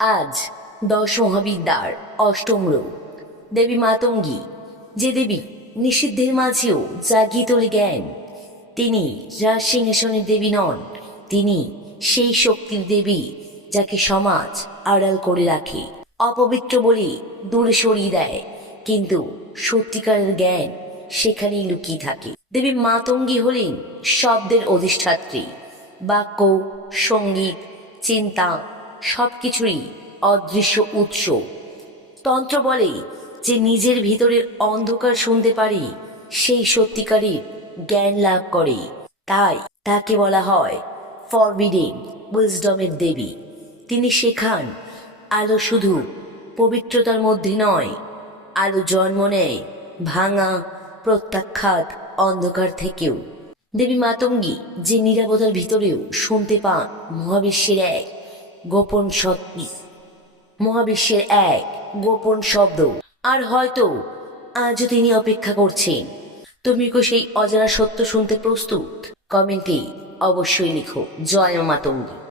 আজ 10 মহাবিদ্যার অষ্টম রূপ দেবী মাতঙ্গী, যে দেবী নিষিদ্ধের মাঝেও জাগিয়ে তোলে জ্ঞান। তিনি রাজ সিংহাসনের দেবী নন, তিনি সেই শক্তির দেবী যাকে সমাজ আড়াল করে রাখে, অপবিত্র বলে দূরে সরিয়ে দেয়, কিন্তু সত্যিকারের জ্ঞান সেখানেই লুকিয়ে থাকে। দেবী মাতঙ্গী হলেন শব্দের অধিষ্ঠাত্রী। বাক্য, সঙ্গীত, চিন্তা সবকিছুরই অদৃশ্য উৎস। তন্ত্র বলে যে নিজের ভিতরের অন্ধকার শুনতে পারে সেই সত্যিকারের জ্ঞান লাভ করে। তাই তাকে বলা হয় ফরবিডেন উইজডমের দেবী। তিনি শেখান আলো শুধু পবিত্রতার মধ্যে নয়, আলো জন্ম নেয় ভাঙা প্রত্যাখ্যাত অন্ধকার থেকেও। দেবী মাতঙ্গী যে নীরবতার ভিতরেও শুনতে পান মহাবিশ্বের এক গোপন সত্য, মহাবিশ্বের এক গোপন শব্দ। আর হয়তো আজও তিনি অপেক্ষা করছেন। তুমি কি সেই অজানা সত্য শুনতে প্রস্তুত? কমেন্টে অবশ্যই লিখো জয় মা মাতঙ্গী।